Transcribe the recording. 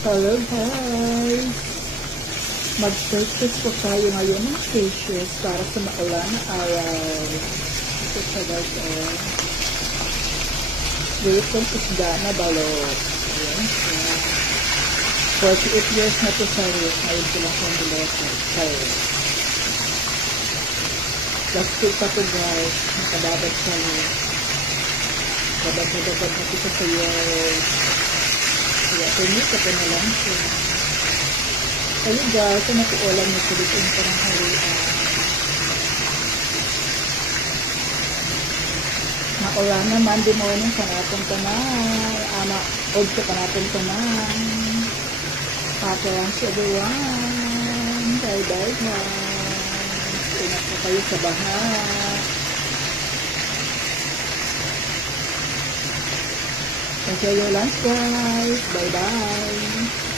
Hello guys! Mag-purchase po tayo ngayon ng fishes para sa maulan na araw. Ito siya guys, Wilson isda na balot. Ayan siya. 48 years na to sa roof. Ngayon ko lang kong biloto. Plastic pa to guys. Nakadabag sa roof. Dabag-dabag na ito sa years. Kaya tumika pa na lang siya. Kaya guys, kung nakuulam nyo sa dito yung parang halian. Maulan naman, di morning sa natong tanan. Og sa panatong tanan. Happy lunch everyone. Bye bye guys. Ingat po kayo sa baha. Enjoy your lunch guys. Bye bye.